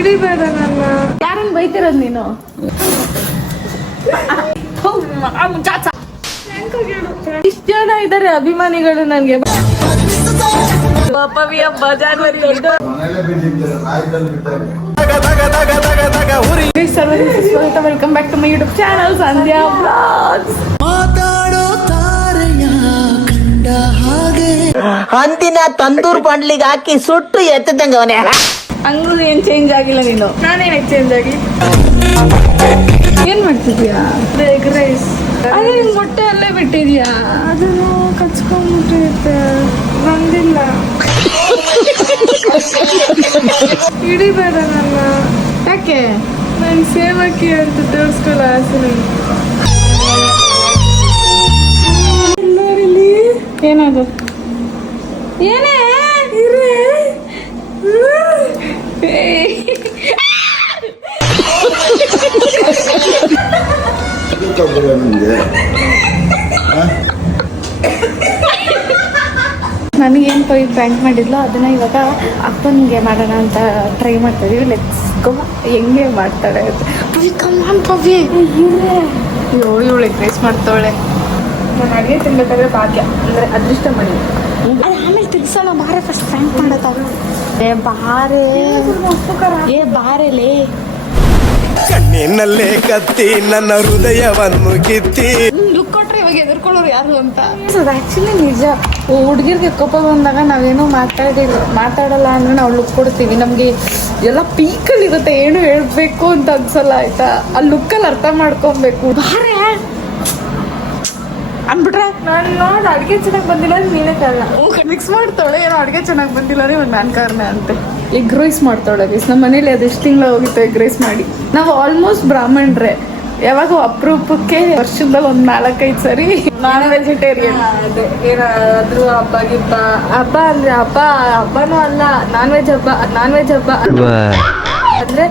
ಹಿಡಿಬೇಡ ನನ್ನ ನೀನು? ಇಷ್ಟ ಜನ ಇದಾರೆ ಅಭಿಮಾನಿಗಳು ನನ್ಗೆ. Welcome back to my YouTube channel Sandhya ಅಂತಿನ tandoor ಬಂಡ್ಲಿಗೆ ಹಾಕಿ ಸುಟ್ಟು ಎತ್ತದಂಗ ಅವನೇ. ಹಂಗೂ ಏನ್ ಚೇಂಜ್ ಆಗಿಲ್ಲ ನೀನು? ನಾನೇನ್ ಚೇಂಜ್ ಆಗಿ? ಏನ್ ಮಾಡ್ತಿದ್ಯಾ ಎಗ್ ರೈಸ್ ಅದೇ ನಿನ್ ಮೊಟ್ಟೆ ಅಲ್ಲೇ ಬಿಟ್ಟಿದ್ಯಾ? ಅದನ್ನು ಕಚ್ಕೊಂಡ್ಬಿಟ್ಟಿರುತ್ತೆ ಬಂದಿಲ್ಲ. ಹಿಡಿಬೇಡ ನನ್ನ. ಯಾಕೆ? ನಾನು ಸೇವಕಿ ಅಂತ ತೋರಿಸ್ಕೊಳ್ಳೋ ಆಸೆ ನಂಗೆ. ಎಲ್ಲರಿಲ್ಲಿ? ಏನದು ಏನೇ ನನಗೆ ನನಗೇನು ಪೈ ಬ್ಯಾಂಕ್ ಮಾಡಿದ್ಲು ಅದನ್ನ ಇವಾಗ ಅಪ್ಪನಿಗೆ ಮಾಡೋಣ ಅಂತ ಟ್ರೈ ಮಾಡ್ತಾ ಇದೀವಿ ಲೆಟ್ಸ್ ಗೋ ಹೆಂಗೆ ಮಾಡ್ತಾಳೆ ಅಂತ. ಪವಿ ಕಮಾನ್ ಪವಿ ಅಯ್ಯೋ ಇವಳು ಎಗ್ರೇಸ್ ಮಾಡ್ತಾವಳೆ. ನಾನು ಅಡುಗೆ ತಿನ್ಬೇಕಾದ್ರೆ ಭಾಗ್ಯ. ಅಂದ್ರೆ ಅದೃಷ್ಟ ಮಾಡಿ ಅದು ಆಮೇಲೆ ತಿರ್ಸೋಣ ಬಾರೆ ಫಸ್ಟ್ ಮಾಡೋದಾಗ ಏ ಬಾರೆ. ಏ ಬಾರೆಲೇ ಕಣ್ಣಿನಲ್ಲೇ ಕತ್ತಿ ನನ್ನ ಹೃದಯವನ್ನು ಕಿತ್ತಿ. ಲುಕ್ ಕೊಟ್ರೆ ಇವಾಗ ಎದುರ್ಕೊಳ್ಳೋರು ಯಾರು ಅಂತ? ಸರ್ ಆಕ್ಚುಲಿ ನಿಜ. ಹುಡುಗಿರ್ಗೆ ಕೋಪ ಬಂದಾಗ ನಾವೇನು ಮಾತಾಡಿಲ್ಲ ಮಾತಾಡಲ್ಲ ಅಂದ್ರೆ ನಾವು ಲುಕ್ ಕೊಡ್ತೀವಿ. ನಮಗೆ ಎಲ್ಲ ಪೀಕಲ್ಲಿ ಇರುತ್ತೆ. ಏನು ಹೇಳ್ಬೇಕು ಅಂತ ಅನ್ಸಲ್ಲ ಆಯ್ತಾ? ಆ ಲುಕ್ಕಲ್ಲಿ ಅರ್ಥ ಮಾಡ್ಕೊಬೇಕು. ಬಾರೆ! ಅಂದ್ಬಿಟ್ರೆ? ನಾನು ನೋಡಿ ಅಡುಗೆ ಚೆನ್ನಾಗಿ ಬಂದಿಲ್ಲ ಅಂದ್ರೆ ನೀನೇ ಕಾರಣ. ಮಿಕ್ಸ್ ಮಾಡ್ತಾಳೆ ಏನೋ ಅಡುಗೆ ಚೆನ್ನಾಗಿ ಬಂದಿಲ್ಲ ರೀ ಒಂದು ನಾನು ಕಾರಣ ಅಂತೆ. ಎಗ್ ರೈಸ್ ಮಾಡ್ತಾಳೆ ಗೈಸ್ ನಮ್ಮ ಮನೇಲಿ ಅದೆಷ್ಟು ತಿಂಗಳ ಹೋಗಿತ್ತು ಎಗ್ ರೈಸ್ ಮಾಡಿ. ನಾವು ಆಲ್ಮೋಸ್ಟ್ ಬ್ರಾಹ್ಮಣ್ರೆ. ಯಾವಾಗ ಅಪರೂಪಕ್ಕೆ ವರ್ಷದಲ್ಲಿ ಒಂದು ನಾಲ್ಕೈದು ಸರಿ ನಾನ್ ವೆಜಿಟೇರಿಯನ್ ಅದೇ. ಏನಾದ್ರೂ ಹಬ್ಬ ಗಿಬ್ಬ? ಹಬ್ಬ ಅಂದ್ರೆ ಹಬ್ಬ ಹಬ್ಬನೂ ಅಲ್ಲ ನಾನ್ ವೆಜ್ ಹಬ್ಬ ನಾನ್ ವೆಜ್ ಹಬ್ಬ ಅಂದ್ರೆ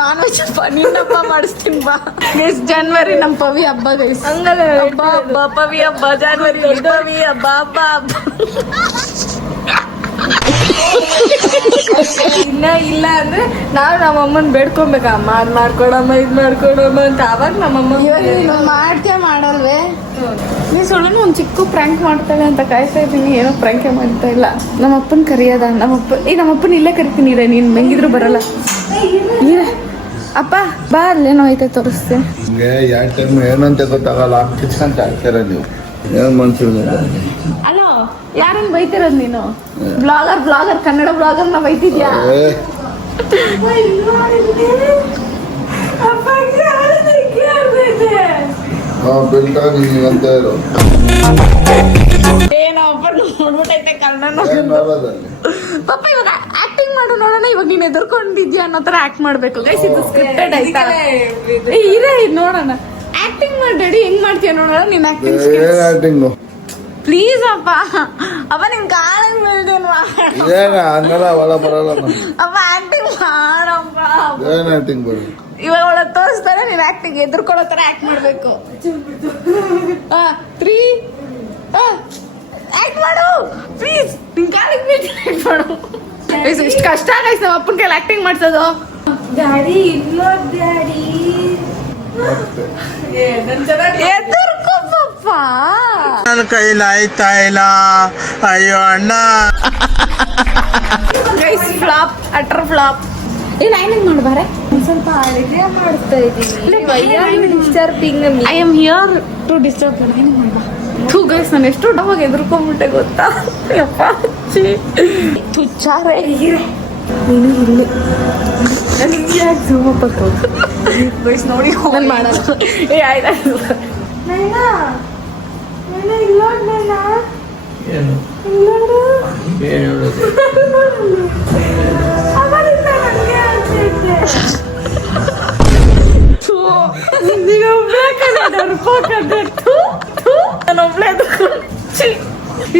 ನಾನ್ ವೆಜ್ ಹಬ್ಬ. ನಿನ್ನ ಹಬ್ಬ ಮಾಡಿಸ್ತೀನಿ ಬಾ. ಗೈಸ್ ಜನವರಿ ನಮ್ಮ ಪವಿ ಹಬ್ಬ ಗೈಸ್ ಹಂಗಲ್ಲ ಹಬ್ಬ ಹಬ್ಬ ಪವಿ ಹಬ್ಬ ಜಾನ್ವರಿ ಪವಿ ಹಬ್ಬ ಹಬ್ಬ ಹಬ್ಬ. ಇನ್ನ ಇಲ್ಲ ಅಂದ್ರೆ ನಾವು ನಮ್ಮ ಅಮ್ಮನ್ ಬೇಡ್ಕೊಬೇಕ. ಅಮ್ಮ ಅದ್ ಮಾಡ್ಕೊಡಮ್ಮ ಇದ್ ಮಾಡ್ಕೊಡಮ್ಮ ಅಂತ ಅವಾಗ ನಮ್ಮ ಅಮ್ಮ ಮಾಡ್ತೇ ಮಾಡ್ತೀಯ ಮಾಡಲ್ವೇ? ನೀ ಸುಳ್ಳು ಒಂದು ಚಿಕ್ಕ ಪ್ರ್ಯಾಂಕ್ ಮಾಡ್ತಾಳೆ ಅಂತ ಕಾಯ್ತಾ ಇದ್ದೀನಿ. ಏನೋ ಪ್ರ್ಯಾಂಕೇ ಮಾಡ್ತಾ ಇಲ್ಲ. ನಮ್ಮ ಅಪ್ಪನ ಕರೆಯೋದ. ನಮ್ಮಪ್ಪ ಏ ನಮ್ಮಪ್ಪನ ಇಲ್ಲೇ ಕರಿತೀನಿ ರೇ ನೀನು ಹೆಂಗಿದ್ರು ಬರಲ್ಲ. ನೀರೇ ಅಪ್ಪ ಬಾ ಏನೋ ಐತೆ ತೋರಿಸ್ತೀನಿ ನಿಮ್ಗೆ ಯಾವ ಟೈಮ್ ಏನಂತ ಗೊತ್ತಾಗಲ್ಲ. ಕಿಚ್ಕಂತ ಆಗ್ತೀರ ನೀವು. ಏನ್ ಮನ್ಸಿಲ್ಲ ಅಲೋ ಯಾರನ್ನ ಬೈತಿರೋದು ನೀನು? ಬ್ಲಾಗರ್ ಬ್ಲಾಗರ್ ಕನ್ನಡ ಬೈತಿದ್ಯಾ? ಕನ್ನಡ ಏನ್ ಮಾಡೋದಲ್ಲಿ ಪಾಪ ಇವಾಗ ಆಕ್ಟಿಂಗ್ ಮಾಡು ನೋಡೋಣ ಇವಾಗ ನೀನ್ ಎದುರ್ಕೊಂಡಿದ್ಯಾ ಅನ್ನೋ ತರ ಆಕ್ಟ್ ಮಾಡ್ಬೇಕು. ಗೈಸ್ ಇದು ಸ್ಕ್ರಿಪ್ಟೆಡ್ ಆಯ್ತಾ? ಏ ಇರೇ ಇದ್ ನೋಡೋಣ. ಆಕ್ಟಿಂಗ್ ಮಾಡಿ ಹೆಂಗ್ ಮಾಡ್ತೀಯ ನೋಡೋಣ? ನೀನ್ ಆಕ್ಟಿಂಗು ಪ್ಲೀಸ್ ಅಪ್ಪ. ಅಪ್ಪ ನಿನ್ ಕಾಲಿಗೆ ಬೀಳ್ತೇನೆ ಏನ ಹಂಗಲ್ಲ ಒಳ ಬರಲ್ಲ ಅಪ್ಪ ಆಕ್ಟಿಂಗ್ ಮಾಡಪ್ಪ ಏನ್ ಆಕ್ಟಿಂಗ್ ಬರಲ್ಲ ಇವಾಗ ಒಳ ತೋರಿಸ್ತಾರೆ ನೀನ್ ಆಕ್ಟಿಂಗ್ ಎದುರ್ಕೊಳ್ಳೋ ತರ ಆಕ್ಟ್ ಮಾಡ್ಬೇಕು. ತ್ರೀ ಆಕ್ಟ್ ಮಾಡು. ಪ್ಲೀಸ್ ನಿನ್ ಕಾಲಿಗೆ ಬೀಳ್ತೀನಿ ಆಕ್ಟ್ ಮಾಡು. ಇಷ್ಟು ಕಷ್ಟ ಗೈಸ್ ನಮ್ಮ ಅಪ್ಪನ ಕೈಲಿ ಆಕ್ಟಿಂಗ್ ಮಾಡ್ಸೋದು. ಡ್ಯಾಡಿ ಇಲ್ಲೋ ಡ್ಯಾಡಿ ಎದುರ್ಕೋ ಪಪ್ಪ ನನ್ನ ಕೈಲಿ ಆಯ್ತಾ ಇಲ್ಲ. ಅಯ್ಯೋ ಅಣ್ಣ. ಗೈಸ್ ಫ್ಲಾಪ್ ಅಟರ್ ಫ್ಲಾಪ್ ಏನ್ ಲೈನಿಂಗ್ ಮಾಡಬಾರೆ ಸ್ವಲ್ಪ ಅಡುಗೆ ಮಾಡ್ತಾ ಇದ್ದೀನಿ. I am here to disturb ಮಾಡ್ಬಾ ಥೂ ಗೈಸ್ ನಾನು ಎಷ್ಟು ಡವಾಗ ಎದುರ್ಕೊಂಡ್ಬಿಟ್ಟೆ ಗೊತ್ತಾ? ಯಪ್ಪ ತುಚ್ಚಾರೆ ನೀನು ಇಲ್ಲಿ ನನಗೆ ಯಾಕೆ ಗೈಸ್ ನೋಡಿ ಮಾಡಲ್ಲ. ಏ ನಾನೊಬ್ಳೆ ಛೀ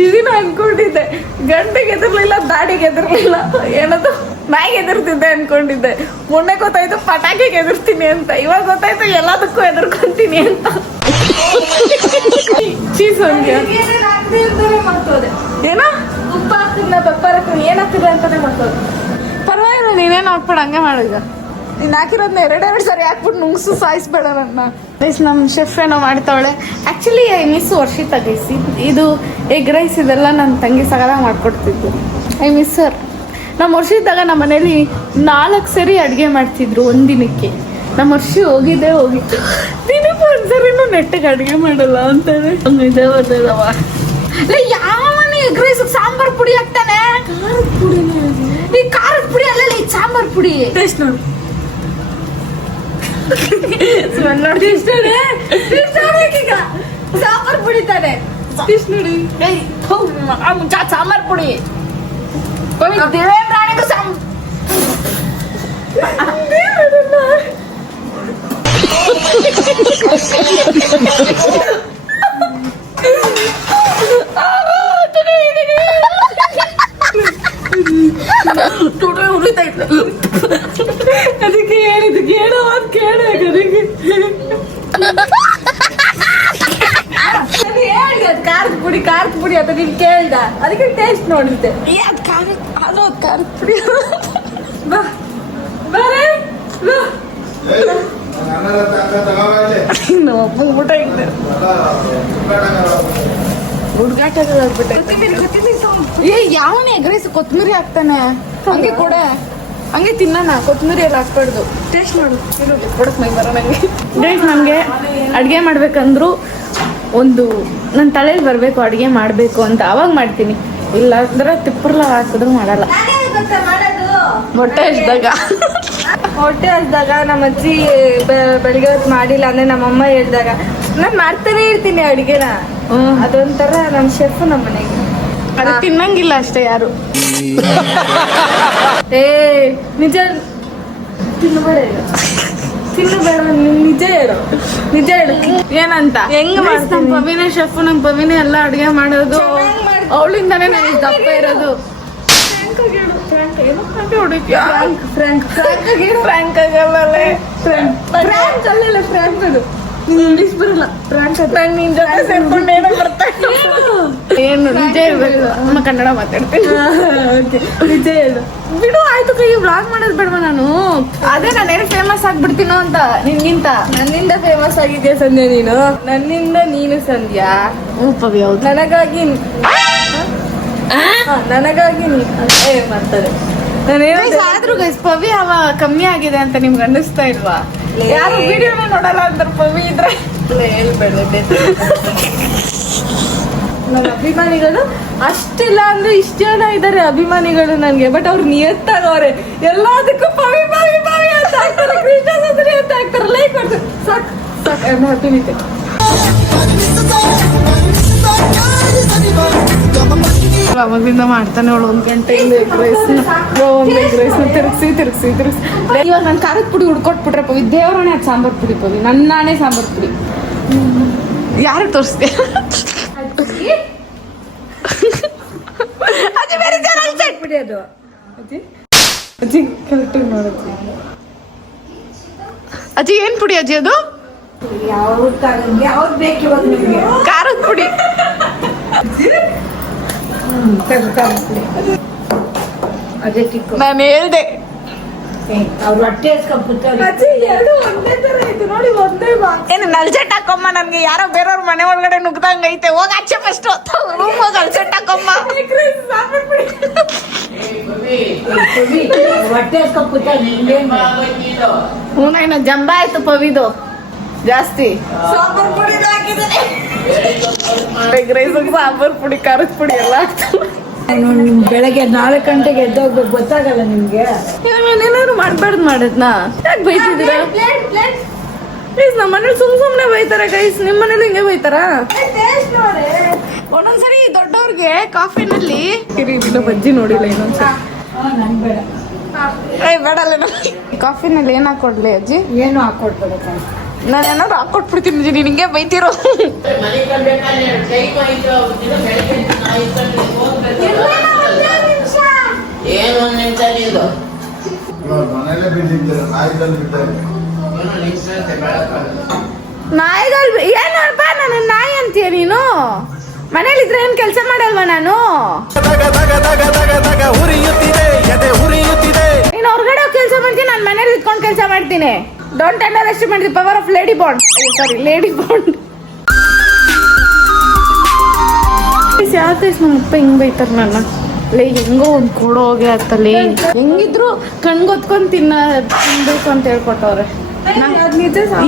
ಇದನ್ನ ಅನ್ಕೊಂಡಿದ್ದೆ. ಗಂಟೆಗೆ ಎದುರ್ಲಿಲ್ಲ ದಾಡಿಗೆ ಎದುರ್ಲಿಲ್ಲ ಏನದು? ನಾಯಿಗೆ ಎದುರ್ತಿದ್ದೆ ಅನ್ಕೊಂಡಿದ್ದೆ. ಮೊನ್ನೆ ಗೊತ್ತಾಯ್ತು ಪಟಾಕಿಗೆ ಎದುರ್ತೀನಿ ಅಂತ. ಇವಾಗ ಗೊತ್ತಾಯ್ತು ಎಲ್ಲದಕ್ಕೂ ಎದುರ್ಕೊಂತೀನಿ ಅಂತ. ಚೀ ಸೋನ್ಯ ಏನೇನ್ ಆಗ್ತಿ ಅಂತಾನೆ ಮಾಡ್ತೋದೆ ಏನೋ? ಉಪ್ಪು ಹಾಕ್ತಿಲ್ಲ ಪೆಪ್ಪರ್ ಹಾಕ್ತೀನಿ ಏನ್ ಹಾಕ್ತಿಲ್ಲ ಅಂತಾನೆ ಮಾಡ್ತೋದೆ ಪರವಾಗಿಲ್ಲ ನೀನೇನು ಹಾಕ್ಬಿಡ ಹಂಗೆ ಮಾಡು ಈಗ. ನೀನು ಹಾಕಿರೋದನ್ನ ಎರಡೆರಡು ಸರಿ ಹಾಕ್ಬಿಟ್ಟು ನುಂಗ್ಸು ಸಾಯಿಸ್ಬೇಡ ನನ್ನ. ಗೈಸ್ ನಮ್ಮ ಶೆಫ್ ಏನೋ ಮಾಡ್ತಾವಳೆ. Actually I miss Varshitha guys ಇದು ಎಗ್ ರೈಸ್ ಇದೆಲ್ಲ ನನ್ನ ತಂಗಿ ಸಗಲ ಮಾಡ್ಕೊಡ್ತಿದ್ದು. ಐ ಮಿಸ್ ಸರ್ ನಮ್ಮ ವರ್ಷಿದ್ದಾಗ ನಮ್ಮ ಮನೇಲಿ ನಾಲ್ಕು ಸರಿ ಅಡುಗೆ ಮಾಡ್ತಿದ್ರು ಒಂದಿನಕ್ಕೆ. ನಮ್ಮ ವರ್ಷಿ ಹೋಗಿದ್ದೆ ಹೋಗಿತ್ತು. ದಿನಕ್ಕೆ ಒಂದ್ಸರಿನೂ ನೆಟ್ಟಿಗೆ ಅಡುಗೆ ಮಾಡಲ್ಲ ಅಂತಾರೆ ನಿಜ ಗೊತ್ತಿಲ್ಲವ ಯಾವನೇ ಎಗ್ ರೈಸ್ ಸಾಂಬಾರ್ ಪುಡಿ ಹಾಕ್ತಾನೆ? ಖಾರದ ಪುಡಿ ಈ ಖಾರದ ಪುಡಿ ಅಲ್ಲ ಈ ಸಾಂಬಾರ್ ಪುಡಿ. ಟೇಸ್ಟ್ ನೋಡು. ಸ್ಮೆಲ್ ನೋಡಿ. ನೋಡ್ಬೇಕೀಗ ಸಾಂಬಾರ್ ಪುಡಿ ತಾನೆ. ಟೇಸ್ಟ್ ನೋಡಿ. ಸಾಂಬಾರ್ ಪುಡಿ. ಕೊನೆ ದೇವೇಂದ್ರ ತುಡೆ ಉರಿತೈತೆ ಅದಕ್ಕೆ ಹೇಳಿದ್ದು ಕೇಳೋ ಅಂತ ಕೇಳೋ ಅದಕ್ಕೆ ಖಾರದ ಪುಡಿ ಖಾರದ ಪುಡಿ ಅಂತ ನೀನು ಕೇಳ್ದ. ಅದಕ್ಕೆ ಟೇಸ್ಟ್ ನೋಡಿದ್ದೆ. ಅದು ಖಾರ ಅದು ಅದು ಖಾರದ ಪುಡಿ. ಬಾ ಬರೇ ಬಾ. ನಮ್ಮ ಊಟ ಇದ್ದೆ. ಹುಡುಗಾಟ ಏ ಯಾವನೇ ಎಗ್ರೈಸ್ ಕೊತ್ತಂಬರಿ ಹಾಕ್ತಾನೆ? ಹಂಗೆ ಕೊಡ. ಹಂಗೆ ತಿನ್ನೋಣ ಕೊತ್ತಂಬರಿ ಎಲ್ಲ ಹಾಕ್ಬಾರ್ದು. ಟೇಸ್ಟ್ ಮಾಡು. ಕೊಡಕ್ ಮೈ ಬರೋ ನಂಗೆ. ಗೈಸ್ ನನಗೆ ಅಡುಗೆ ಮಾಡ್ಬೇಕಂದ್ರು ಒಂದು ನನ್ನ ತಲೆಯಲ್ಲಿ ಬರಬೇಕು ಅಡುಗೆ ಮಾಡಬೇಕು ಅಂತ ಅವಾಗ ಮಾಡ್ತೀನಿ. ಇಲ್ಲ ಅಂದ್ರೆ ತಿಪ್ಪರ್ಲ ಹಾಕಿದ್ರು ಮಾಡಲ್ಲ. ಮೊಟ್ಟೆ ಹಚ್ಚಿದಾಗ ಹೊಟ್ಟೆ ಹಸ್ದಾಗ ನಮ್ಮ ಅಜ್ಜಿ ಬೆಳಿಗ್ಗೆ ಹೊತ್ತು ಮಾಡಿಲ್ಲ ಅಂದ್ರೆ ನಮ್ಮಮ್ಮ ಹೇಳ್ದಾಗ ನಾನು ಮಾಡ್ತಾನೆ ಇರ್ತೀನಿ ಅಡಿಗೆನ. ಅದೊಂಥರ ನಮ್ಮ ಶೆಫ್ ನಮ್ಮ ಮನೆಗೆ. ಅದು ತಿನ್ನಂಗಿಲ್ಲ ಅಷ್ಟೇ ಯಾರು. ಏ ನಿಜ ತಿನ್ನಬೇಡ ತಿನ್ನಬೇಡ ನೀನ್ ನಿಜ ಹೇಳು. ನಿಜ ಹೇಳು. ಏನಂತ? ಹೆಂಗ್ ಮಾಡ್ತಾನೆ? ಪವಿನೇ ಶೆಫ್ ನಮ್ ಪವಿನೇ ಎಲ್ಲ ಅಡ್ಗೆ ಮಾಡೋದು. ಅವಳಿಂದಾನೇ ನನಗೆ ದಪ್ಪ ಇರೋದು. ಇಂಗ್ಲಿಷ್ ಬರಲ್ಲ. ಫ್ರಾಂಕ್ ಅದು. ನಾನು ನಿನ್ ಜೊತೆ ಸೇರ್ಕೊಂಡು ಏನೋ ಬರ್ತಾ ಏನು? ನಿಜ ಹೇಳ್ಬೇಕು. ನಮ್ಮ ಕನ್ನಡ ಮಾತಾಡ್ತೀನಿ. ನಿಜ ಹೇಳು. ಬಿಡು ಆಯ್ತು ಕೈ ಬ್ಲಾಗ್ ಮಾಡೋದು ಬೇಡವಾ ನಾನು? ಅದೇ ನಾನೇನು ಫೇಮಸ್ ಆಗ್ಬಿಡ್ತೀನೋ ಅಂತ ನಿನ್ಗಿಂತ ನನ್ನಿಂದ ಫೇಮಸ್ ಆಗಿದ್ಯಾ ಸಂಧ್ಯಾ ನೀನು? ನನ್ನಿಂದ ನೀನು ಸಂಧ್ಯಾ? ನನಗಾಗಿ ನನಗಾಗಿ ನೀ ಏ ಮಾಡ್ತಾರೆ ನಾನೇನು ಆದ್ರೂ ಗೈಸ್ ಪವಿ ಅವ ಕಮ್ಮಿ ಆಗಿದೆ ಅಂತ ನಿಮ್ಗೆ ಅನ್ನಿಸ್ತಾ ಇಲ್ವಾ? ಯಾರು ವಿಡಿಯೋ ನೋಡಲ್ಲ ಅಂತಾರೆ ಪವಿ ಇದ್ರೆ. ಹೇಳ್ಬೇಡ ನನ್ನ ಅಭಿಮಾನಿಗಳು ಅಷ್ಟಿಲ್ಲ ಅಂದ್ರೆ ಇಷ್ಟ ಜನ ಇದ್ದಾರೆ ಅಭಿಮಾನಿಗಳು ನನಗೆ ಬಟ್ ಅವ್ರು ನಿಯತ್ತಾಗವ್ರೆ ಎಲ್ಲದಕ್ಕೂ ಪವಿ ಪವಿ ಪವಿ ಅಂತ ಹಾಕ್ತಾರೆ ಕೃಷ್ಣ ಸುಂದರಿ ಅಂತ ಹಾಕ್ತಾರೆ ಲೈಕ್ ಮಾಡ್ತಾರೆ. ಸಾಕ್ ಸಾಕ್ ಐ ಹ್ಯಾಪಿ ವಿತ್ ಅವಾಗಿಂದ ಮಾಡ್ತಾನೆ ಅವಳು ಒಂದ್ ಗಂಟೆಯಿಂದ ಎಗ್ ಒಂದು ಎಗ್ ರೈಸ್ ತಿರುಗಿಸಿ ತಿರುಗಿಸಿ ತಿರುಗಿಸಿ. ಇವಾಗ ನಾನು ಖಾರದ ಪುಡಿ ಹುಡ್ಕೊಟ್ಬಿಟ್ರೆ ಪವಿ ದೇವರನೇ ಅದು ಸಾಂಬಾರ್ ಪುಡಿ ಪವಿ ನನ್ನಾಣೆ ಸಾಂಬಾರ್ ಪುಡಿ. ಯಾರು ತೋರಿಸ್ತೀಯ ಅದು ಬೇರೆ ಜನ ಬಿಡಿ ಅದು. ಅಜ್ಜಿ? ಕರೆಕ್ಟಾಗಿ ಅಜ್ಜಿ. ಏನ್ ಪುಡಿ ಅಜ್ಜಿ ಅದು? ಯಾವ್ದು ಬೇಕು ಇವಾಗ ನಿಮಗೆ ಖಾರದ ಪುಡಿ ಅದೇ ನಾನು ಹೇಳ್ದೆ. ಅವ್ರು ಹೊಟ್ಟೆ ಅಜ್ಜಿ ಎರಡು ಒಂದೇ ತರ ಐತೆ ನೋಡಿ ಒಂದೇ ಏನು ಹಾಕೊಮ್ಮ ನನ್ಗೆ ಯಾರೋ ಬೇರೆಯವ್ರ ಮನೆ ಒಳಗಡೆ ನುಗ್ದಂಗ ಐತೆ. ಹೋಗ ಆಚೆ ಫಸ್ಟ್ ರೂಮ್ ಹೋಗಿ ನಲ್ಸೆಟ್ ಹಾಕೊಮ್ಮ ಹೊಟ್ಟೆ ಇನ್ನು ಜಂಬ ಆಯ್ತು ಪವಿದು. ಜಾಸ್ತಿ. ಸಾಂಬಾರ್ ಪುಡಿ ಸಾಂಬಾರ್ ಪುಡಿ ಖಾರದ ಪುಡಿ ಎಲ್ಲ ಬೆಳಗ್ಗೆ ನಾಲ್ಕು ಗಂಟೆಗೆ ಎದ್ದೋಗ್ಬೇಕು ಗೊತ್ತಾಗಲ್ಲ ನಿಮ್ಗೆ. ಏನಾದ್ರು ಮಾಡ್ಬಾರ್ದು ಮಾಡದ್ನ? ಯಾಕೆ ಬೈತಿದ್ದೀರಾ? ಪ್ಲೀಸ್ ನಮ್ಮ ಮನೇಲಿ ಸುಮ್ ಸುಮ್ನೆ ಬೈತಾರೆ ಗೈಸ್ ನಿಮ್ಮ ಮನೇಲಿ ಹಿಂಗೆ ಬೈತಾರಾ? ಒಂದೊಂದ್ಸರಿ ದೊಡ್ಡವ್ರಿಗೆ ಕಾಫಿನಲ್ಲಿ ಇನ್ನು ಬಜ್ಜಿ ನೋಡಿಲ್ಲ ಇನ್ನೊಂದ್ಸರಿ. ಬೇಡ. ಕಾಫಿನಲ್ಲಿ ಏನ್ ಹಾಕೊಡ್ಲಿ ಅಜ್ಜಿ? ಏನು ಹಾಕೊಡ್ಬೇಡ ನಾನು ಏನಾದ್ರು ಹಾಕೊಟ್ಬಿಡ್ತೀನಿ ನಿನಗೆ ಬೈತಿರೋ. ಮನೇಲೆ ನಾಯಿಗಳು ಏನಪ್ಪ ನನ್ನ ನಾಯಿ ಅಂತೀಯ ನೀನು? ಮನೇಲಿದ್ರೆ ಏನ್ ಕೆಲಸ ಮಾಡಲ್ವ ನಾನು? ದಗ ಉರಿಯುತ್ತಿದೆ ಎದೆ ಉರಿಯುತ್ತಿದೆ ನೀನು ಹೊರಗಡೆ ಕೆಲಸ ಮಾಡ್ತೀಯ ಮಾಡ್ತೀನಿ. Don't underestimate the power of lady bond sorry lady bond ಯಾಕೆ ನಮ್ಮ ಅಪ್ಪ ಹಿಂಗ್ ಬೈತಾರ ನನ್ನ ಲೇ ಹೆಂಗೋ ಒಂದು ಕೊಡೋ ಹೋಗಿ ಆತಲ್ಲಿ ಹೆಂಗಿದ್ರು ಕಣ್ಗೊತ್ಕೊಂಡ್ ತಿನ್ನ ತಿನ್ಬೇಕು ಅಂತ ಹೇಳ್ಕೊಟ್ಟವ್ರೆ.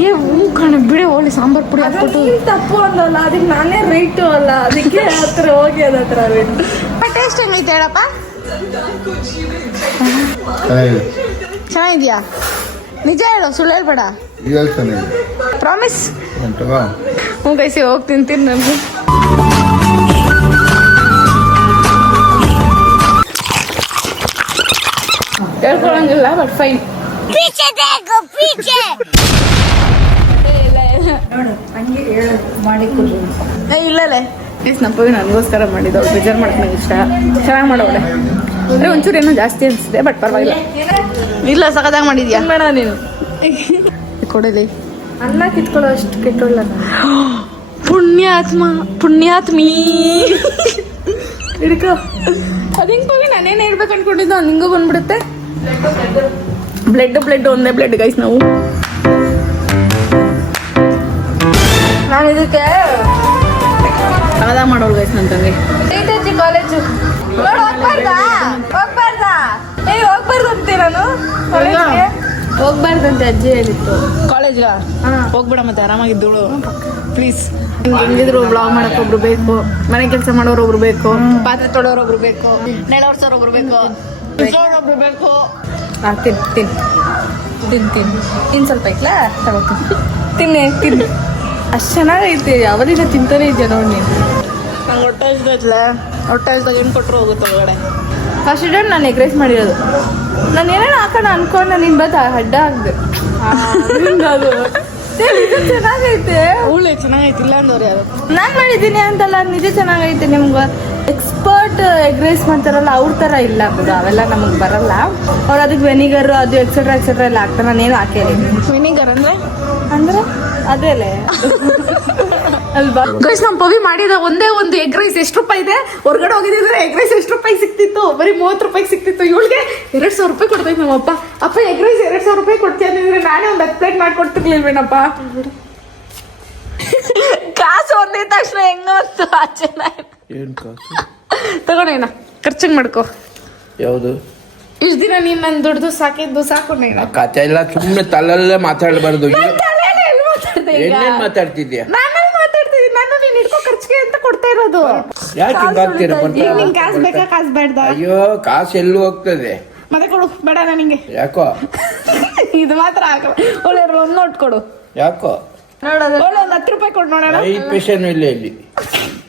ಏ ಹೂ ಕಣ ಬಿಡಿ ಒಳ್ಳೆ ಸಾಂಬಾರ್ ಪುಡಿ ಹಾಕ್ಬಿಟ್ಟು. ತಪ್ಪು ಅಂದಲ್ಲ ಅದಕ್ಕೆ ನಾನೇ ರೈಟು ಅಲ್ಲ ಅದಕ್ಕೆ ಹತ್ರ ಹೋಗಿ ಅದತ್ರ ರೇಟ್ ಟೇಸ್ಟ್ ಹೆಂಗೈತೆ ಹೇಳಪ್ಪ? ಚೆನ್ನಾಗಿದೆ ಚೆನ್ನಾಗಿದ್ಯಾ? ನಿಜ ಹೇಳು ಸುಳ್ಳು ಹೇಳ್ಬೇಡ. ಹೇಳ್ತಾನೆ. ಪ್ರಾಮಿಸ್ ಹ್ಞೂ ಕೈಸಿ ಹೋಗಿ ತಿಂತೀನಿ ನನಗೆ ಹೇಳ್ಕೊಳಂಗಿಲ್ಲ ಬಟ್ ಫೈನ್ ಏ ಇಲ್ಲಲೇ ಪ್ಲೀಸ್ ನಮ್ಮ ಪವಿ ನನಗೋಸ್ಕರ ಮಾಡಿದ್ದು ಬೇಜಾರು ಮಾಡಕ್ಕೆ ನಂಗೆ ಇಷ್ಟ. ಚೆನ್ನಾಗಿ ಮಾಡೋಳೆ ಅಂದರೆ ಒಂಚೂರು ಏನೋ ಜಾಸ್ತಿ ಅನಿಸಿದೆ ಬಟ್ ಪರವಾಗಿಲ್ಲ. ಇಲ್ಲ ಸಖತ್ತಾಗಿ ಮಾಡಿದ್ಯಾ? ಬೇಡ ನೀನು. ಕೊಡಲಿ. ಅನ್ನ ಕಿತ್ಕೊಳ್ಳೋ ಅಷ್ಟು ಕೆಟ್ಟೋಲ್ಲ ಪುಣ್ಯಾತ್ಮ ಪುಣ್ಯಾತ್ಮೀ. ಹಿಡ್ಕೋ. ಅದಿಂಗ್ ಹೋಗಿ ನಾನೇನು ಹೇಳ್ಬೇಕು ಅನ್ಕೊಂಡಿದ್ದು ಹಂಗೂ ಬಂದ್ಬಿಡುತ್ತೆ. ಬ್ಲಡ್ ಬ್ಲಡ್ ಒಂದೇ ಬ್ಲಡ್ ಗೈಸ್ ನಾವು. ನಾನು ಇದಕ್ಕೆ ಮಾಡೋಳು ಗೈಸ್ ನನ್ನ ತಂಗಿ. ಏ ನಾನು? ಕಾಲೇಜ್ಗೆ ಹೋಗ್ಬಾರ್ದಂತೆ ಅಜ್ಜಿ ಹೇಳಿತ್ತು ಕಾಲೇಜ್ಗ ಹಾ. ಹೋಗ್ಬೇಡ ಮತ್ತೆ ಆರಾಮಾಗಿದ್ದಳು. ಪ್ಲೀಸ್ ಹೆಂಗಿದ್ರು ಬ್ಲಾಗ್ ಮಾಡಕ್ ಒಬ್ರು ಬೇಕು. ಮನೆ ಕೆಲಸ ಮಾಡೋರು ಒಬ್ರು ಬೇಕು. ಪಾತ್ರೆ ತೊಡೋರು ಒಬ್ರು ಬೇಕು. ನೆಲ ಒರ್ಸೋರು ಒಬ್ರು ಬೇಕು. ಒಬ್ರು ಬೇಕು. ತಿನ್ ತಿನ್. ತಿನ್ ತಿನ್. ಇನ್ನು ಸ್ವಲ್ಪ ಐತ್ಲಾ ತಗೋತೀನಿ ತಿನ್ನೆ ತಿನ್. ಅಷ್ಟು ಚೆನ್ನಾಗೈತೆ. ಯಾವದಿನ ತಿಂತಾನೆ ಇದೆಯಾ ನೋಡಿ ನೀನು. ನಂಗೆ ಹೊಟ್ಟೆ ಹಸ್ದೈತ್ಲ ಹೊಟ್ಟೆ ಹಸ್ದಾಗ ಏನು ಕೊಟ್ಟರು ಹೋಗುತ್ತೆ ಒಳಗಡೆ. ಫಸ್ಟ್ ಡೇ ನಾನು ಎಗ್ ರೈಸ್ ಮಾಡಿರೋದು. ನಾನು ಏನೇನು ಹಾಕೋಣ ಅನ್ಕೊಂಡು ನಿನ್ ಬತ್ತ ಅಡ್ಡ ಆಗ್ದೆ. ಅದು. ಚೆನ್ನಾಗೈತೆ. ಹುಳಿ ಚೆನ್ನಾಗೈತೆ ಇಲ್ಲ ಅಂದವ್ರು ಯಾರು? ನಾನ್ ಮಾಡಿದ್ದೀನಿ ಅಂತಲ್ಲ ನಿಜ ಚೆನ್ನಾಗೈತೆ ನಿಮ್ಗೆ. ಎಕ್ಸ್ಪರ್ಟ್ ಎಗ್ ರೈಸ್ ಮಾಡ್ತಾರಲ್ಲ ಅವ್ರ ಥರ ಇಲ್ಲ ಬಿಡು ಅವೆಲ್ಲ ನಮಗೆ ಬರಲ್ಲ. ಅವ್ರು ಅದಕ್ಕೆ ವೆನಿಗರ್ ಅದು ಎಕ್ಸೆಟ್ರಾ ಎಕ್ಸೆಟ್ರಾ ಎಲ್ಲ ಹಾಕ್ತಾರೆ. ನಾನೇನು ಹಾಕಿಲ್ಲ ವೆನಿಗರ್ ಅಂದ್ರೆ? ಅಂದ್ರೆ? ಅದೇಲೆ ಅಲ್ವಾ? ಗೈಸ್ ನಮ್ಮ ಪವಿ ಮಾಡಿದ ಒಂದೇ ಒಂದು ಎಗ್ ರೈಸ್ ಎಷ್ಟು ರೂಪಾಯಿ ಇದೆ? ಹೊರಗಡೆ ಹೋಗಿದ್ರೆ ಎಗ್ ರೈಸ್ ಎಷ್ಟು ರೂಪಾಯಿ ಸಿಕ್ತಿತ್ತು ಬರೀ ಮೂವತ್ತು ರೂಪಾಯಿ ಸಿಕ್ತಿತ್ತು ಇವಳಿಗೆ ಎರಡ್ ಸಾವಿರ ರೂಪಾಯಿ ಕೊಡ್ತೈತೆ ನಮ್ಮಪ್ಪ ಅಪ್ಪ. ಎಗ್ ರೈಸ್ ಎರಡ್ ಸಾವಿರ ರೂಪಾಯಿ ಕೊಡ್ತೀಯ ಅಂದ್ರೆ ನಾನೇ ಒಂದು ಹತ್ತು ಪ್ಲೇಟ್ ಮಾಡ್ಕೊಡ್ತಿರ್ಲಿಲ್ವೇನಪ್ಪ? ಕಾಸು ಒಂದಿದ ತಕ್ಷಣ ಹೆಂಗ ಬಂತು ಆಚೆ ತಗೊಂಡೇನ ಖರ್ಚಿಗೆ ಮಾಡ್ಕೋ. ಯಾವುದು? ಇಷ್ಟು ದಿನ ನೀನ್ ನನ್ ದುಡ್ದು ಸಾಕಿದ್ದು ಸಾಕು ನೀನು. ಕತೆ ಎಲ್ಲ ಸುಮ್ಮನೆ ತಲೆಲ್ಲೇ ಮಾತಾಡಬಾರ್ದು? ಏನೇನ್ ಮಾತಾಡ್ತಿದ್ಯಾ ನಾನೇ ಮಾತಾಡ್ತಿದ್ದೀನಿ ನಾನು ನೀನ್ ಇಟ್ಕೋ ಖರ್ಚಿಗೆ ಅಂತ ಕೊಡ್ತಾ ಇರೋದು. ಯಾಕೆ ಹಿಂಗಾಗ್ತೀರ ಈಗ ನಿಂಗೆ ಕಾಸು ಬೇಕಾ? ಕಾಸು ಬೇಡ್ದ? ಅಯ್ಯೋ ಕಾಸು ಎಲ್ಲೂ ಹೋಗ್ತದೆ. ಮತ್ತೆ ಕೊಡು ಬೇಡ ನನಗೆ ಯಾಕೋ? ಇದು ಮಾತ್ರ ಆಗಲ್ಲ ಒಳ್ಳೆ ಒಂದು ನೋಟ್ ಕೊಡು. ಯಾಕೋ? ನೋಡೋದು. ಒಳ್ಳೆ ಒಂದು ಹತ್ತು ರೂಪಾಯಿ ಕೊಡು ನೋಡೋಣ. ಐದು ಪೈಸೆನೂ ಇಲ್ಲ ಇಲ್ಲಿ.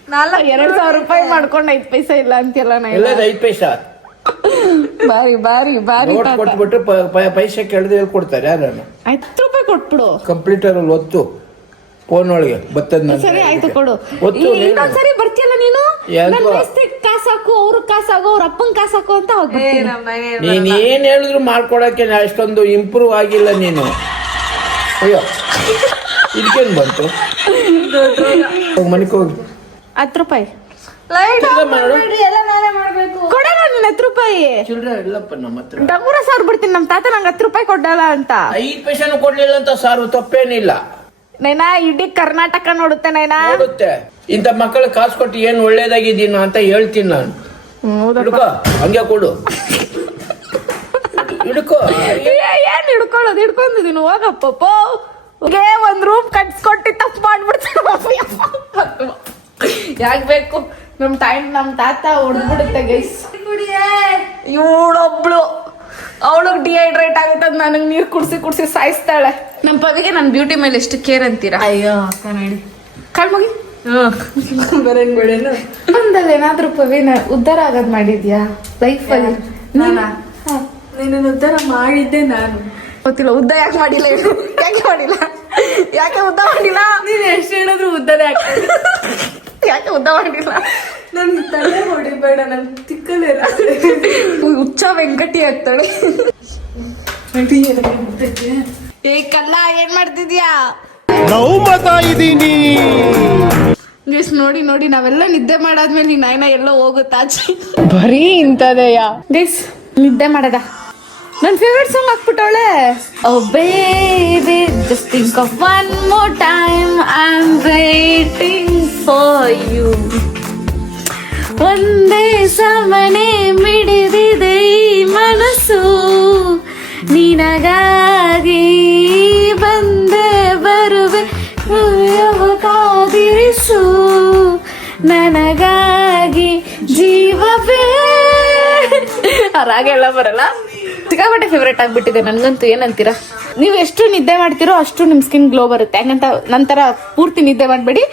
ನಾಲ್ಕು ಎರಡ್ ಸಾವಿರ ರೂಪಾಯಿ ಮಾಡ್ಕೊಂಡು ಐದು ಪೈಸೆ ಇಲ್ಲ ಅಂತಿಲ್ಲ ನಾ ಇಲ್ಲ. ಎಲ್ಲದ ಐದು ಪೈಸಾ? ಬಾರಿ ಬಾರಿ ಬಾರಿ ನೋಟ್ ತಾತ. ಕೊಟ್ಬಿಟ್ಟು ಪ- ಪ- ಪೈಸೆ ಕೇಳಿದ್ರೆ ಹೇಳ್ಕೊಡ್ತಾರೆ ಕೊಡ್ತಾರೆ ಯಾರನ್ನು? ಹತ್ತು ರೂಪಾಯಿ ಕೊಟ್ಬಿಡು. ಕಂಪ್ಯೂಟರ್ ಅಲ್ಲಿ ಒತ್ತು. ಫೋನ್ ಒಳಗೆ ಬತ್ತದ ಸರಿ ಆಯ್ತು ಕೊಡು. ಇನ್ನೊಂದ್ಸರಿ ಬರ್ತೀಯಲ್ಲ ನೀನು? ಕಾಸಾಕು ಅವ್ರ ಅಪ್ಪನ ಹಾಕು ಅವ್ರ ಅಪ್ಪನ್ ಕಾಸು ಅಂತ ನೀನ್ ಏನ್ ಹೇಳಿದ್ರು ಮಾಡ್ಕೊಡಕ್ಕೆ ಅಷ್ಟೊಂದು ಇಂಪ್ರೂವ್ ಆಗಿಲ್ಲ ನೀನು. ಅಯ್ಯೋ. ಇದಕ್ಕೇನ್ ಬಂತು? ಹೋಗ್ ಮನೆಗ್ ಹೋಗಿ. ಹತ್ತು ರೂಪಾಯಿ. ಎಲ್ಲ ನಾನೇ ಹತ್ತು ರೂಪಾಯಿ. ಚಿಲ್ಡ್ರ ಇಲ್ಲಪ್ಪ ನಮ್ಮ ಹತ್ರ. ಡಂಗೂರ ಸಾವಿರ ಬಿಡ್ತೀನಿ ನಮ್ಮ ತಾತ ನಂಗೆ ಹತ್ತು ರೂಪಾಯಿ ಕೊಡಲ್ಲ ಅಂತ. ಐದು ಪೈಸೆನೂ ಕೊಡ್ಲಿಲ್ಲ ಅಂತ ಸಾರು ತಪ್ಪೇನಿಲ್ಲ. ನೈನಾ ಇಡೀ ಕರ್ನಾಟಕ ನೋಡುತ್ತೆ ನೈನಾ. ನೋಡುತ್ತೆ. ಇಂಥ ಮಕ್ಕಳು ಕಾಸು ಕೊಟ್ಟು ಏನ್ ಒಳ್ಳೇದಾಗಿದ್ದೀನ ಅಂತ ಹೇಳ್ತೀನಿ ನಾನು. ಹಿಡ್ಕೋ ಹಂಗೆ ಕೊಡು. ಹಿಡ್ಕೋ ಏನ್ ಹಿಡ್ಕೊಳ್ಳೋದು? ಹಿಡ್ಕೊಂಡಿದೀನಿ ಹೋಗಪ್ಪ ಪೋ. ಹೋಗೇ ಒಂದ್ ರೂಮ್ ಕಟ್ಸ್ಕೊಟ್ಟಿ ತಪ್ಪು ಮಾಡ್ಬಿಡ್ತೀನಿ. ಯಾಕ್ ಬೇಕು? ನಮ್ ಟೈಮ್ ನಮ್ ತಾತ ಹೊಡ್ದ್ಬಿಡುತ್ತೆ ಗೈಸ್ ಇವಳೊಬ್ಳು. ಡಿಹೈಡ್ರೇಟ್ ಆಗುತ್ತೆ ನನಗೆ ನೀರು ಕುಡ್ಸಿ ಕುಡ್ಸಿ ಸಾಯಿಸ್ತಾಳೆ. ನಮ್ಮ ಪವಿಗೆ ನನ್ನ ಬ್ಯೂಟಿ ಮೇಲೆ ಎಷ್ಟು ಕೇರ್ ಅಂತೀರಾ? ಅಯ್ಯೋ ಅಕ್ಕ ನೋಡಿ. ಕಾಲ್ ಮುಗಿ. ಬರಂಗ್ ಬೇಡೇನು? ಒಂದಲ್ಲಿ ಏನಾದ್ರೂ ಪವಿನ ಉದ್ಧಾರ ಆಗೋದ್ ಮಾಡಿದ್ಯಾ? ಲೈಫಲ್ಲಿ ಅಲ್ಲಿ? ನಿನ್ನ ಉದ್ಧಾರ ಮಾಡಿದ್ದೆ ನಾನು. ಗೊತ್ತಿಲ್ಲ ಉದ್ದ ಯಾಕೆ ಮಾಡಿಲ್ಲ ಯಾಕೆ ಮಾಡಿಲ್ಲ? ಯಾಕೆ ಉದ್ದ ಮಾಡಿಲ್ಲ? ನೀನು ಎಷ್ಟು ಹೇಳಿದ್ರು ಉದ್ದನೇ ಯಾಕೆ ಉದ್ದ ಮಾಡಿಲ್ಲ? ನನ್ಗೆ ತಲೆ ಹೊಡಿಬೇಡ ನನ್ ತಿಕ್ಕಲೇ ಹುಚ್ಚ ವೆಂಕಟಿ ಆಗ್ತಾಳೆ. ಏ ಕಲ್ಲ ಏನ್ ಮಾಡ್ತಿದ್ಯಾ? ಗೈಸ್ ನೋಡಿ ನೋಡಿ ನಾವೆಲ್ಲ ನಿದ್ದೆ ಮಾಡಾದ್ಮೇಲೆ ಈ ನಾಯಿನ ಎಲ್ಲ ಹೋಗುತ್ತಾ? ಆಚೆ ಬರೀ ಇಂಥದೆಯಾ? ಗೈಸ್ ನಿದ್ದೆ ಮಾಡದ. ನನ್ನ ಫೇವ್ರೇಟ್ ಸಾಂಗ್ ಹಾಕ್ಬಿಟ್ಟವಳೆ. ಓ baby just think of one more time I am waiting for you ಒಂದೇ ಸಮನೆ ಮಿಡಿದಿದೆ ಈ ಮನಸ್ಸು. ನಿನಗಾಗಿ ಬಂದೆ ಬರುವೆ ಕಾದಿರಿಸು. ನನಗಾಗಿ ಜೀವವೇ. ರಾಗೆಲ್ಲ ಬರಲ್ಲ. ಸಿಕ್ಕಾಪಟ್ಟೆ ಫೇವ್ರೇಟ್ ಆಗಿಬಿಟ್ಟಿದೆ, ನನಗಂತೂ ಏನಂತೀರಾ? ನೀವು ಎಷ್ಟು ನಿದ್ದೆ ಮಾಡ್ತೀರೋ ಅಷ್ಟು ನಿಮ್ಮ ಸ್ಕಿನ್ ಗ್ಲೋ ಬರುತ್ತೆ. ಹಂಗಂತ ನಂತರ ಪೂರ್ತಿ ನಿದ್ದೆ ಮಾಡಬೇಡಿ.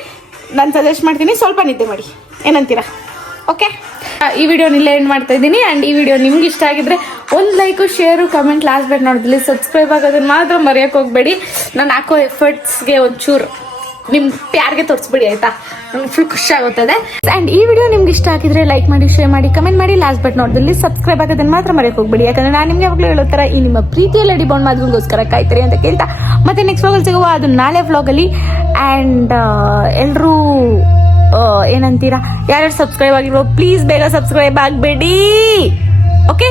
ನಾನು ಸಜೆಸ್ಟ್ ಮಾಡ್ತೀನಿ, ಸ್ವಲ್ಪ ನಿದ್ದೆ ಮಾಡಿ. ಏನಂತೀರಾ? ಓಕೆ ಈ ವಿಡಿಯೋ ಇಲ್ಲೇ ಎಂಡ್ ಮಾಡ್ತಾ ಇದ್ದೀನಿ. ಆ್ಯಂಡ್ ಈ ವಿಡಿಯೋ ನಿಮ್ಗೆ ಇಷ್ಟ ಆಗಿದ್ರೆ ಒಂದು like share comment last but ನೋಡಿದ್ಲಿ subscribe ಆಗೋದನ್ನು ಮಾತ್ರ ಮರೆಯೋಕೆ ಹೋಗ್ಬೇಡಿ. ನಾನು ಹಾಕೋ ಎಫರ್ಟ್ಸ್ಗೆ ಒಂಚೂರು ನಿಮ್ಮ ಪ್ಯಾರ್ಗೆ ತೋರಿಸ್ಬಿಡಿ, ಆಯಿತಾ? ನಂಗೆ ಫುಲ್ ಖುಷಿ ಆಗುತ್ತದೆ. ಆ್ಯಂಡ್ ಈ ವಿಡಿಯೋ ನಿಮ್ಗೆ ಇಷ್ಟ ಆಗಿದ್ರೆ ಲೈಕ್ ಮಾಡಿ ಶೇರ್ ಮಾಡಿ ಕಮೆಂಟ್ ಮಾಡಿ ಲಾಸ್ಟ್ ಬಟ್ ನೋಡಿದಲ್ಲಿ ಸಬ್ಸ್ಕ್ರೈಬ್ ಆಗೋದನ್ನು ಮಾತ್ರ ಮರೆಯೋಕೆ ಹೋಗ್ಬಿಡಿ. ಯಾಕಂದ್ರೆ ನಾನು ನಿಮಗೆ ಯಾವಾಗಲೂ ಹೇಳೋ ಥರ ಈ ನಿಮ್ಮ ಪ್ರೀತಿಯ ಲೇಡಿ ಬೌಂಡ್ ಮಾದ್ರಿಗೋಸ್ಕರ ಕಾಯ್ತೀರಿ ಅಂತ ಕೇಳ್ತಾ. ಮತ್ತೆ ನೆಕ್ಸ್ಟ್ ವ್ಲಾಗಲ್ಲಿ ಸಿಗುವ ಅದು ನಾಳೆ ವ್ಲಾಗಲ್ಲಿ ಆ್ಯಂಡ್ ಎಲ್ಲರೂ ಏನಂತೀರಾ? ಯಾರ್ಯಾರು ಸಬ್ಸ್ಕ್ರೈಬ್ ಆಗಿರೋ ಪ್ಲೀಸ್ ಬೇಗ ಸಬ್ಸ್ಕ್ರೈಬ್ ಆಗಬೇಡಿ. ಓಕೆ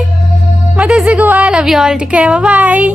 ಮತ್ತೆ ಸಿಗುವ. Love you all take bye